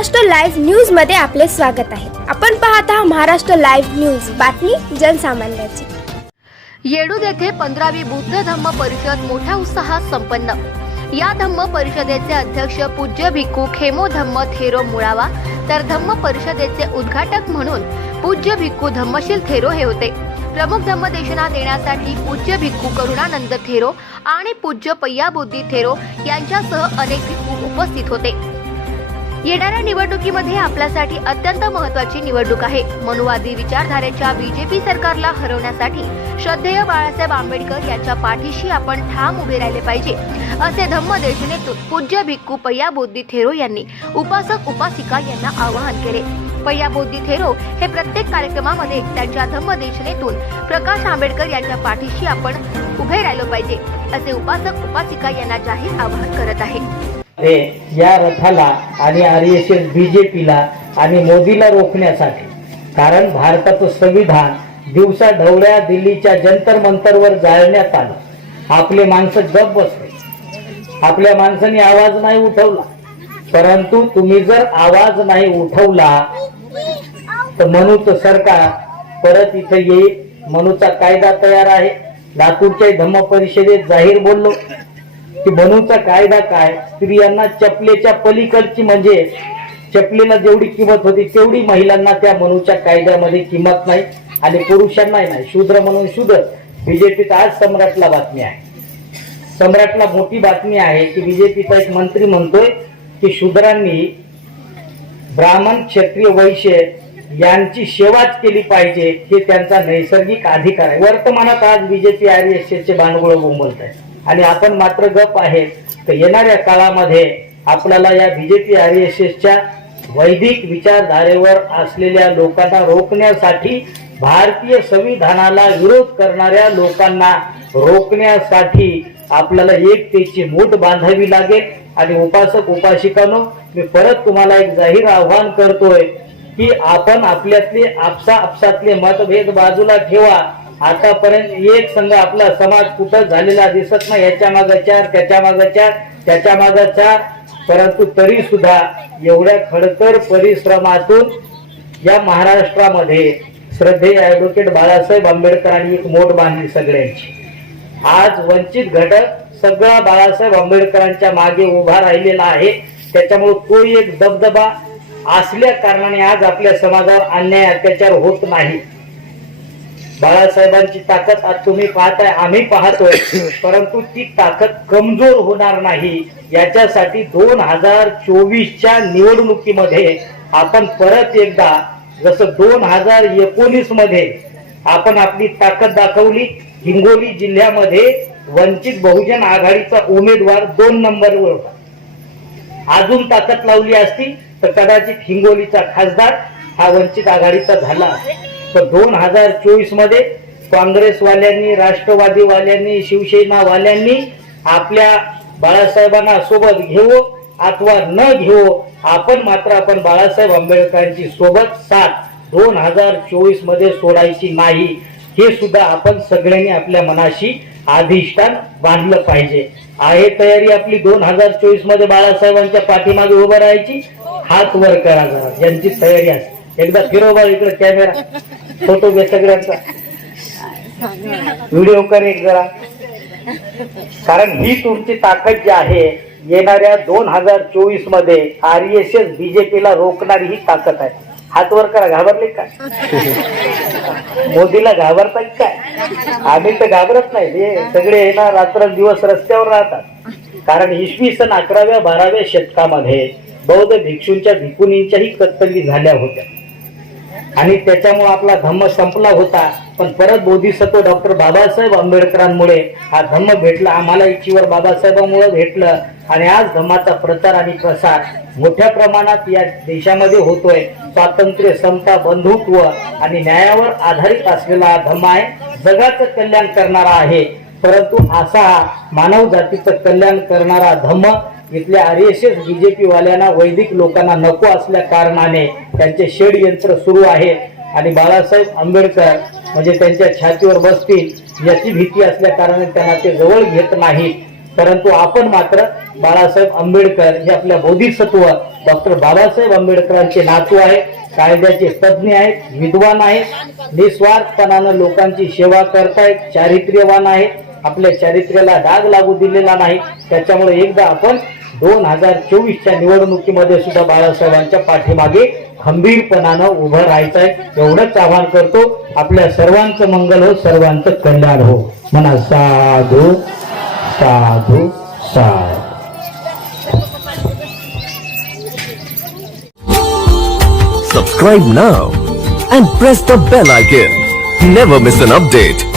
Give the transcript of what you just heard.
Maharashtra live न्यूजमध्ये आपले स्वागत आहे. आपण पाहत आहात महाराष्ट्र लाईव्ह न्यूज. बातमी जनसामान्याची. येडू येथे पंधरावी बुद्ध धम्म परिषद मोठ्या उत्साहात संपन्न. या धम्म परिषदेचे अध्यक्ष पूज्य भिक्खू खेमो धम्म थेरो मुळावा तर धम्म परिषदेचे उद्घाटक म्हणून पूज्य भिक्खू धम्मशील थेरो हे होते. प्रमुख धम्मदेशना देण्यासाठी पूज्य भिक्खू करुणानंद थेरो आणि पूज्य पय्याबुद्धी थेरो यांच्यासह अनेक भिक्खू उपस्थित होते. येणाऱ्या निवडणुकीमध्ये आपल्यासाठी अत्यंत महत्वाची निवडणूक आहे. मनुवादी विचारधारेच्या बीजेपी सरकारला हरवण्यासाठी श्रद्धेय बाळासाहेब आंबेडकर यांच्या पाठीशी आपण ठाम उभे राहिले पाहिजे असे धम्मदेशनेतून पूज्य भिक्खू पय्या बोद्धी थेरो यांनी उपासक उपासिका यांना आवाहन केले. पय्या बोद्धी थेरो हे प्रत्येक कार्यक्रमामध्ये त्यांच्या धम्मदेशनेतून प्रकाश आंबेडकर यांच्या पाठीशी आपण उभे राहिलो पाहिजे असे उपासक उपासिका यांना जाहीर आवाहन करत आहे. या रथाला आणि R S S B J पीला आणि मोदीला रोखण्यासाठी. कारण भारताचं संविधान दिवसा ढवळ्या दिल्लीच्या जंतर मंतरवर जाळण्यात आलं. आपले माणसं गप बसले. आपल्या माणसाने आवाज नाही उठवला. परंतु तुम्ही जर आवाज नाही उठवला तर मनूचं सरकार परत इथं येईल. मनूचा कायदा तयार आहे. लातूरच्या धम्म परिषदेत जाहीर बोललो. की बनूचा कायदा काय? स्त्रियांना चपलेच्या पलीकडची म्हणजे चपलेला जेवढी किंमत होती तेवढी महिलांना त्या मनूच्या कायद्यामध्ये किंमत नाही आणि पुरुषांनाही नाही. शूद्र म्हणून शूद्र. बीजेपीत आज सम्राटला बातमी आहे. सम्राटला मोठी बातमी आहे की बीजेपीचा एक मंत्री म्हणतोय की शूद्रांनी ब्राह्मण क्षत्रिय वैश्य यांची सेवाच केली पाहिजे हे त्यांचा नैसर्गिक अधिकार आहे. वर्तमानात आज बीजेपी आर एस चे बांडगुळ बोंबलत आहे. आणि आपण मात्र गप आहे. तर येणाऱ्या काळामध्ये आपल्याला या बीजेपी आर एस एसच्या वैदिक विचारधारेवर असलेल्या लोकांना रोखण्यासाठी भारतीय संविधानाला विरोध करणाऱ्या लोकांना रोखण्यासाठी आपल्याला एकतेची मूठ बांधावी लागेल. आणि उपासक उपासिकांनो मी परत तुम्हाला एक जाहीर आव्हान करतोय की आपण आपल्यातले आपसा आपसातले मतभेद बाजूला ठेवा. आतापर्यंत एक संघ आपला समाज कुठं झालेला दिसत नाही याच्या मागं चार त्याच्या मागं चार त्याच्या मागं चार. परंतु तरी सुद्धा एवढ्या खडतर परिश्रमातून या महाराष्ट्रामध्ये श्रद्धे ऍडव्होकेट बाळासाहेब आंबेडकरांनी एक मोठ बांधली सगळ्यांची. आज वंचित घटक सगळा बाळासाहेब आंबेडकरांच्या मागे उभा राहिलेला आहे. त्याच्यामुळे तो एक दबदबा असल्या कारणाने आज आपल्या समाजावर अन्याय अत्याचार होत नाही. बाळासाहेबांची ताकद आज तुम्ही पाहताय आम्ही पाहतोय. परंतु ती ताकद कमजोर होणार नाही. याच्यासाठी दोन हजार चोवीसच्या निवडणुकीमध्ये आपण परत एकदा जसं दोन हजार एकोणीसमध्ये आपण आपली ताकद दाखवली हिंगोली जिल्ह्यामध्ये वंचित बहुजन आघाडीचा उमेदवार दोन नंबरवर होता. अजून ताकद लावली असती तर कदाचित हिंगोलीचा खासदार हा वंचित आघाडीचा झाला तर दोन हजार चोवीसमध्ये काँग्रेसवाल्यांनी राष्ट्रवादीवाल्यांनी शिवसेनावाल्यांनी आपल्या बाळासाहेबांना सोबत घेऊ अथवा न घेऊ आपण मात्र आपण बाळासाहेब आंबेडकरांची सोबत साथ दोन हजार चोवीसमध्ये सोडायची नाही. हे सुद्धा आपण सगळ्यांनी आपल्या मनाशी अधिष्ठान बांधलं पाहिजे. आहे तयारी आपली दोन हजार चोवीसमध्ये बाळासाहेबांच्या पाठीमागे उभं राहायची? हात वर करा जरा. ज्यांची तयारी असते. एकदा फिरोबा इकडे कॅमेरा फोटो घे सगळ्यांचा. व्हिडिओ कर एक जरा. कारण ही तुमची ताकद जी आहे येणाऱ्या दोन हजार चोवीसमध्ये आर एस एस बीजेपीला रोखणारी ही ताकद आहे. हात वर करा घाबरले काय मोदीला घाबरतात काय आम्ही तर घाबरत नाही. हे सगळे ना रात्र दिवस रस्त्यावर राहतात. कारण इसवी सन अकराव्या बाराव्या शतकामध्ये बौद्ध भिक्षूंच्या भिकुनींच्याही कत्तली झाल्या होत्या. आणि त्याच्यामुळे आपला धम्म संपला होता. पण परत बोधिसत्व डॉक्टर बाबासाहेब आंबेडकरांमुळे हा धम्म भेटला. आम्हाला इच्छीवर बाबासाहेबांमुळे भेटलं. आणि आज धम्माचा प्रचार आणि प्रसार मोठ्या प्रमाणात या देशामध्ये होतोय. स्वातंत्र्य समता बंधुत्व आणि न्यायावर आधारित असलेला हा धम्म आहे. जगाचं कल्याण करणारा आहे. परंतु असा हा मानव जातीचं कल्याण करणारा धम्म इथल्या आर एस एस बीजेपी वाल्यांना वैदिक लोकांना नको असल्या कारणाने त्यांचे षडयंत्र सुरू आहे. आणि बाळासाहेब आंबेडकर म्हणजे त्यांच्या छातीवर बसतील याची भीती असल्या कारणाने त्यांना ते जवळ घेत नाहीत. परंतु आपण मात्र बाळासाहेब आंबेडकर हे आपल्या बोधिसत्व डॉक्टर बाबासाहेब आंबेडकरांचे नातू आहे कायद्याचे तज्ज्ञ आहेत विद्वान आहेत निस्वार्थपणानं लोकांची सेवा करतायत चारित्र्यवान आहेत. आपल्या चारित्र्याला डाग लागू दिलेला नाही. त्याच्यामुळे एकदा आपण दोन हजार चोवीसच्या निवडणुकीमध्ये सुद्धा बाळासाहेबांच्या पाठीमागे खंबीरपणानं उभं राहायचंय एवढंच आवाहन करतो आपल्या सर्वांचं मंगल हो सर्वांचं कल्याण हो म्हणा साधू साधू साधू Subscribe now and press the bell icon. Never miss an update.